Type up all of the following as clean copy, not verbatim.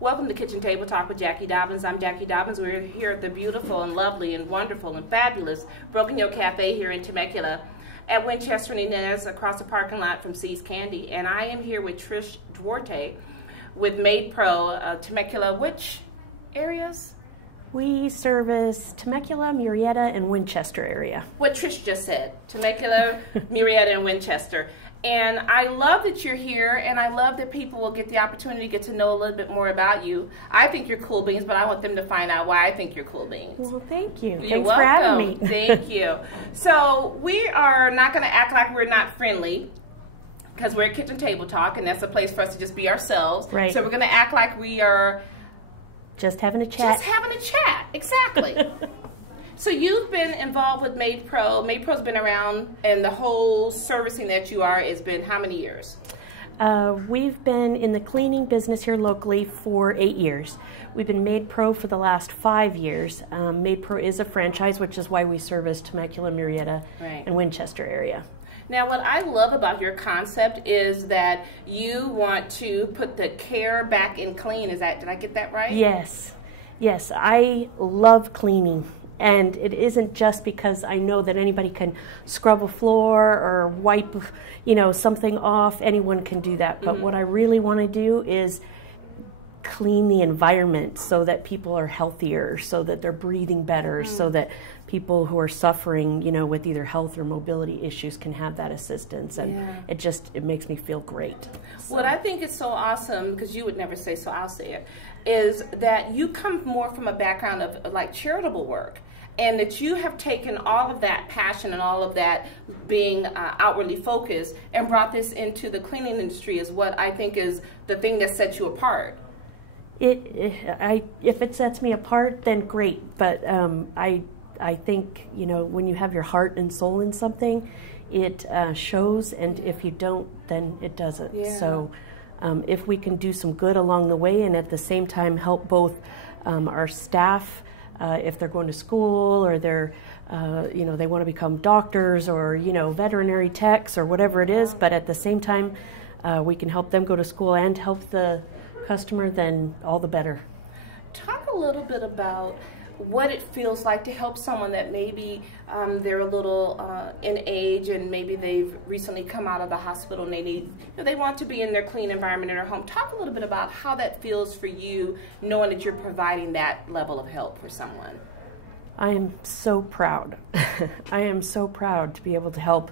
Welcome to Kitchen Table Talk with Jacqui Dobens. I'm Jacqui Dobens. We're here at the beautiful and lovely and wonderful and fabulous Broken Yolk Cafe here in Temecula at Winchester and Inez across the parking lot from C's Candy. And I am here with Trish Duarte with MaidPro Temecula. Which areas? We service Temecula, Murrieta, and Winchester area. What Trish just said, Temecula, Murrieta, and Winchester. And I love that you're here, and I love that people will get the opportunity to get to know a little bit more about you. I think you're cool beans, but I want them to find out why I think you're cool beans. Well, thank you. You're Thanks welcome. for having me. Thank you. So we are not going to act like we're not friendly, because we're at Kitchen Table Talk, and that's a place for us to just be ourselves. Right. So we're going to act like we are just having a chat. Just having a chat, exactly. So you've been involved with MaidPro. MaidPro's been around, and the whole servicing that you are has been how many years? We've been in the cleaning business here locally for 8 years. We've been MaidPro for the last 5 years. MaidPro is a franchise, which is why we service Temecula, Murrieta, and Winchester area. Now, what I love about your concept is that you want to put the care back in clean. Did I get that right? Yes. Yes, I love cleaning. And it isn't just because I know that anybody can scrub a floor or wipe, something off. Anyone can do that. But what I really want to do is clean the environment so that people are healthier, so that they're breathing better, so that people who are suffering, with either health or mobility issues can have that assistance. And it makes me feel great. So. What I think is so awesome, because you would never say, so I'll say it, is that you come more from a background of like charitable work, and that you have taken all of that passion and all of that being outwardly focused and brought this into the cleaning industry is what I think is the thing that sets you apart. If it sets me apart, then great. But I think, when you have your heart and soul in something, it shows, and if you don't, then it doesn't. Yeah. So if we can do some good along the way and at the same time help both our staff, if they're going to school or they're, they want to become doctors or, veterinary techs or whatever it is, but at the same time we can help them go to school and help the customer, then all the better. Talk a little bit about what it feels like to help someone that maybe they're a little in age and maybe they've recently come out of the hospital and they need, they want to be in their clean environment in their home. Talk a little bit about how that feels for you, knowing that you're providing that level of help for someone. I am so proud. I am so proud to be able to help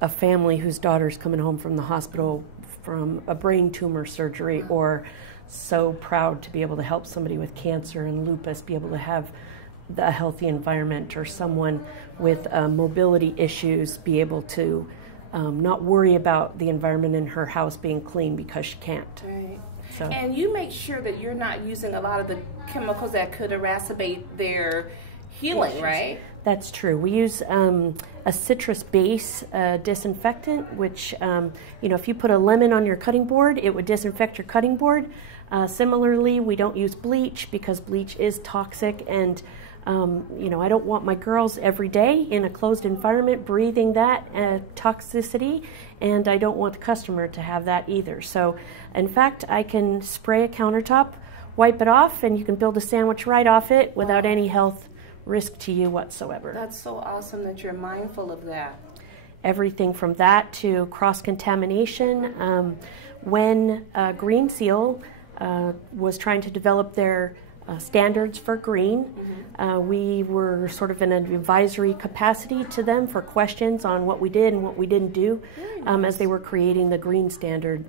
a family whose daughter's coming home from the hospital from a brain tumor surgery, or so proud to be able to help somebody with cancer and lupus be able to have a healthy environment, or someone with mobility issues be able to not worry about the environment in her house being clean because she can't. Right. So. And you make sure that you're not using a lot of the chemicals that could exacerbate their healing, right? That's true. We use a citrus base disinfectant, which, if you put a lemon on your cutting board, it would disinfect your cutting board. Similarly, we don't use bleach because bleach is toxic, and I don't want my girls every day in a closed environment breathing that toxicity, and I don't want the customer to have that either. So, in fact, I can spray a countertop, wipe it off, and you can build a sandwich right off it without any health risk to you whatsoever. That's so awesome that you're mindful of that. Everything from that to cross-contamination. When Green Seal was trying to develop their standards for green, we were sort of in an advisory capacity to them for questions on what we did and what we didn't do as they were creating the green standard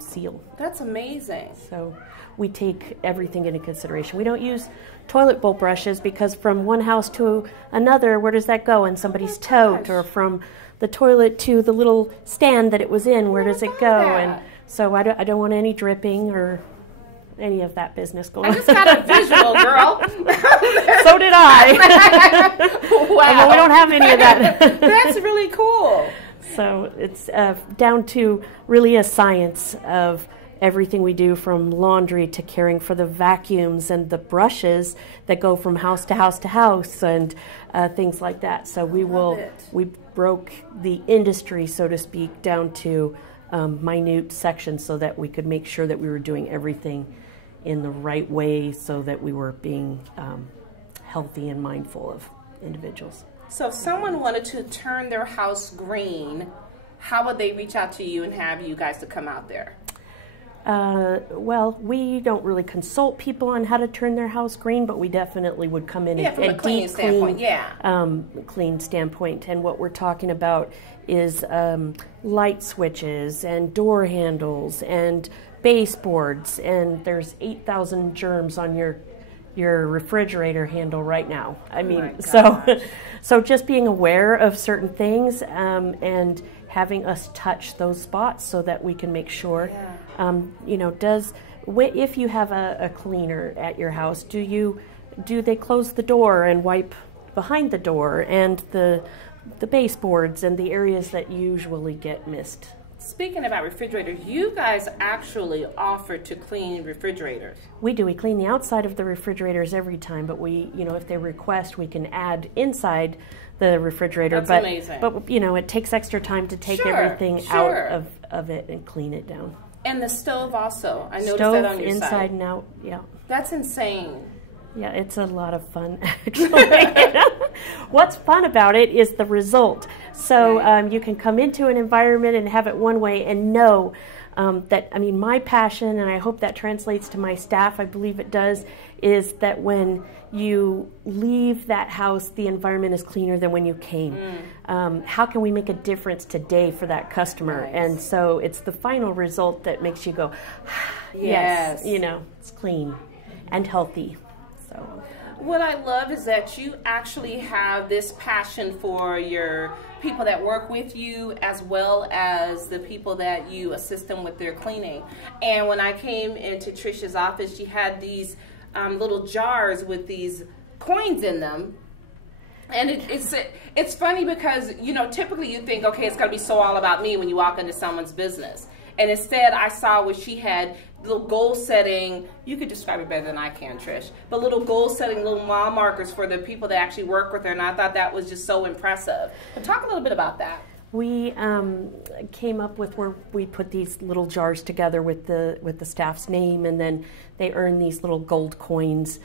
seal. That's amazing. So we take everything into consideration. We don't use toilet bowl brushes because from one house to another, where does that go? In somebody's tote, or from the toilet to the little stand that it was in, where does it go? And so I don't want any dripping or any of that business going on. I just got a visual, girl. So did I. Wow. Although we don't have any of that. That's really cool. So it's down to really a science of everything we do, from laundry to caring for the vacuums and the brushes that go from house to house to house, and things like that. So we broke the industry, so to speak, down to minute sections so that we could make sure that we were doing everything in the right way so that we were being healthy and mindful of individuals. So if someone wanted to turn their house green, how would they reach out to you and have you guys to come out there? Well, we don't really consult people on how to turn their house green, but we definitely would come in from a clean standpoint. Clean standpoint. And what we're talking about is light switches and door handles and baseboards, and there's 8,000 germs on your refrigerator handle right now. I mean, so just being aware of certain things and having us touch those spots so that we can make sure, if you have a cleaner at your house, do they close the door and wipe behind the door and the baseboards and the areas that usually get missed? Speaking about refrigerators, you guys actually offer to clean refrigerators. We do. We clean the outside of the refrigerators every time, but we, if they request, we can add inside the refrigerator. That's amazing. But it takes extra time to take everything out of it and clean it down. And the stove also. I noticed that on your side. Inside and out, yeah. That's insane. Yeah, it's a lot of fun, actually. What's fun about it is the result. So you can come into an environment and have it one way and know that, my passion, and I hope that translates to my staff, I believe it does, is that when you leave that house, the environment is cleaner than when you came. How can we make a difference today for that customer? Nice. And so it's the final result that makes you go, yes, it's clean and healthy. So what I love is that you actually have this passion for your people that work with you as well as the people that you assist them with their cleaning. And when I came into Trish's office, she had these little jars with these coins in them. And it's funny because, typically you think, okay, it's going to be so all about me when you walk into someone's business. And instead, I saw where she had little goal setting, you could describe it better than I can, Trish, but little goal setting, little mile markers for the people that actually work with her, and I thought that was just so impressive. But talk a little bit about that. We came up with where we put these little jars together with the staff's name, and then they earn these little gold coins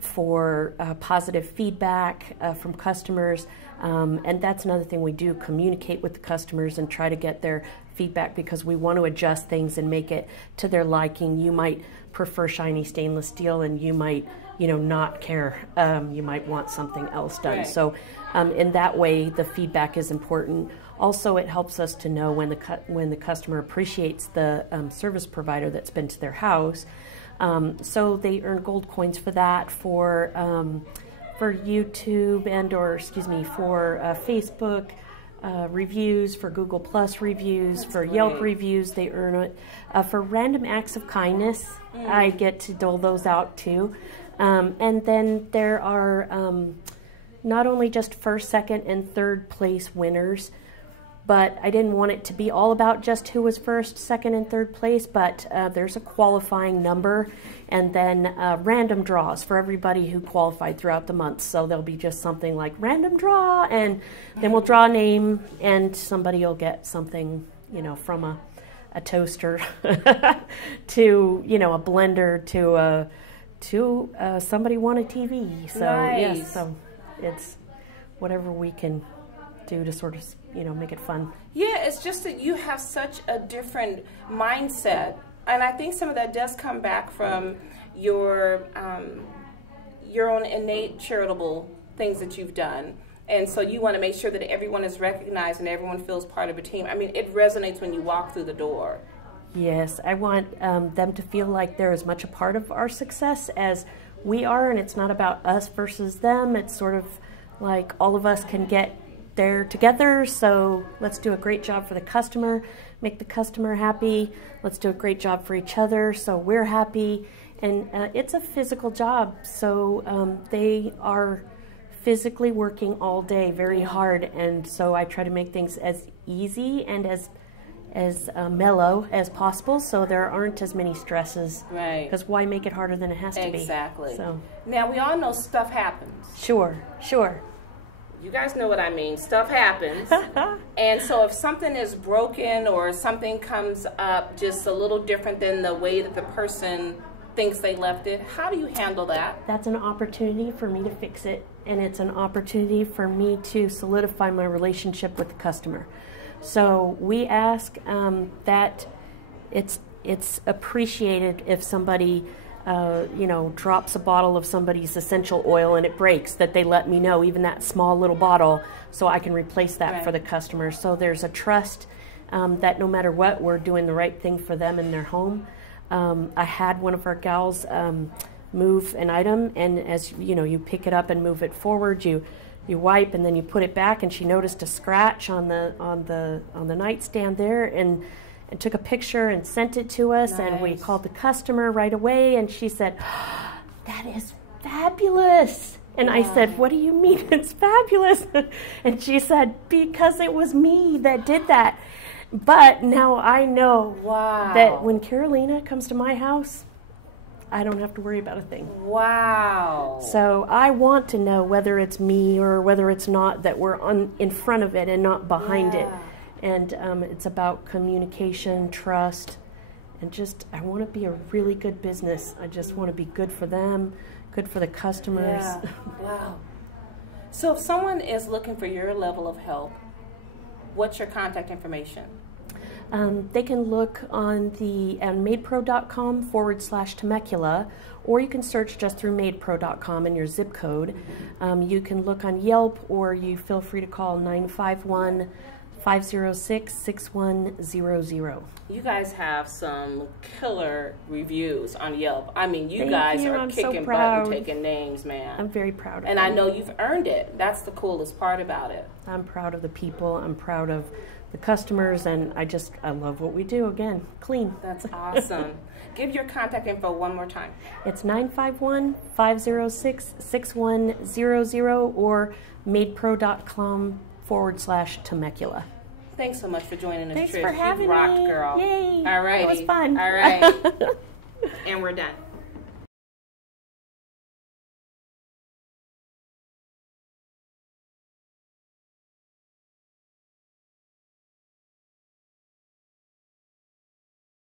for positive feedback from customers. And that's another thing we do, communicate with the customers and try to get their feedback because we want to adjust things and make it to their liking. You might prefer shiny stainless steel and you might, not care. You might want something else done. Right. So in that way, the feedback is important. Also, it helps us to know when the customer appreciates the service provider that's been to their house. So they earn gold coins for that, for YouTube for Facebook reviews, for Google Plus reviews, for Yelp reviews. They earn it for random acts of kindness. I get to dole those out too. And then there are not only just first, second, and third place winners, but I didn't want it to be all about just who was first, second, and third place, but there's a qualifying number, and then random draws for everybody who qualified throughout the month. So there'll be just something like random draw, and then we'll draw a name, and somebody will get something, from a toaster to, a blender to somebody won a TV. So nice. Yes, so it's whatever we can do to sort of, make it fun. Yeah, it's just that you have such a different mindset, and I think some of that does come back from your own innate charitable things that you've done, and so you want to make sure that everyone is recognized and everyone feels part of a team. I mean, it resonates when you walk through the door. Yes, I want them to feel like they're as much a part of our success as we are, and it's not about us versus them. It's sort of like all of us can get there together, so let's do a great job for the customer, make the customer happy. Let's do a great job for each other so we're happy. And it's a physical job, so they are physically working all day very hard, and so I try to make things as easy and as mellow as possible so there aren't as many stresses. Right. Because why make it harder than it has to be? Exactly. So now we all know stuff happens. Sure. you guys know what I mean. Stuff happens. And so if something is broken or something comes up just a little different than the way that the person thinks they left it, how do you handle that? That's an opportunity for me to fix it, and it's an opportunity for me to solidify my relationship with the customer. So we ask that it's appreciated if somebody drops a bottle of somebody's essential oil and it breaks, that they let me know, even that small little bottle, so I can replace that for the customer. So there's a trust that no matter what, we're doing the right thing for them in their home. I had one of our gals move an item, and as you pick it up and move it forward, you wipe and then you put it back, and she noticed a scratch on the nightstand there, and took a picture and sent it to us. Nice. And we called the customer right away, and she said, oh, that is fabulous. And I said, what do you mean it's fabulous? And she said, because it was me that did that. But now I know that when Carolina comes to my house, I don't have to worry about a thing. Wow. So I want to know whether it's me or whether it's not, that we're in front of it and not behind it. And it's about communication, trust, and just, I want to be a really good business. I just want to be good for them, good for the customers. Yeah. Wow. So if someone is looking for your level of help, what's your contact information? They can look on MaidPro.com/Temecula, or you can search just through MaidPro.com and your zip code. You can look on Yelp, or you feel free to call 951-506-6100. You guys have some killer reviews on Yelp. I mean, you guys are kicking butt and taking names, man. I'm very proud of it. And I know you've earned it. That's the coolest part about it. I'm proud of the people. I'm proud of the customers, and I love what we do. Again, clean. That's awesome. Give your contact info one more time. It's 951-506-6100 or MaidPro.com/Temecula. Thanks so much for joining us, Thanks Trish. for having you rocked, me. girl. Yay. All right. It was fun. All right. And we're done.